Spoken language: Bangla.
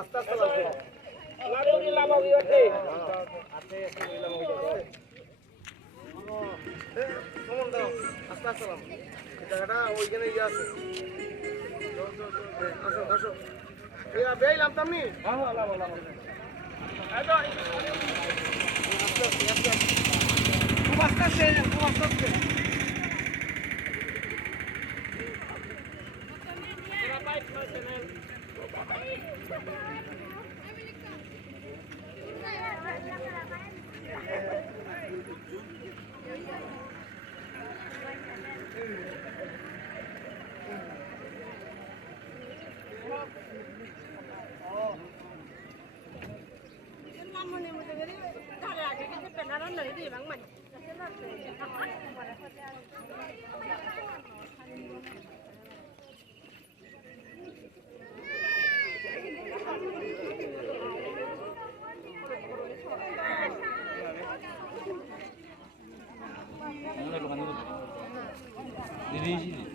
আস্তে আস্তে লাগবে আস্তে আস্তে জায়গাটা ওইখানে ইয়ে আছে আসো আসো বেইলাম তামনি খুব আস্তে আস্তে খুব আস্তে আস্তে Dirige.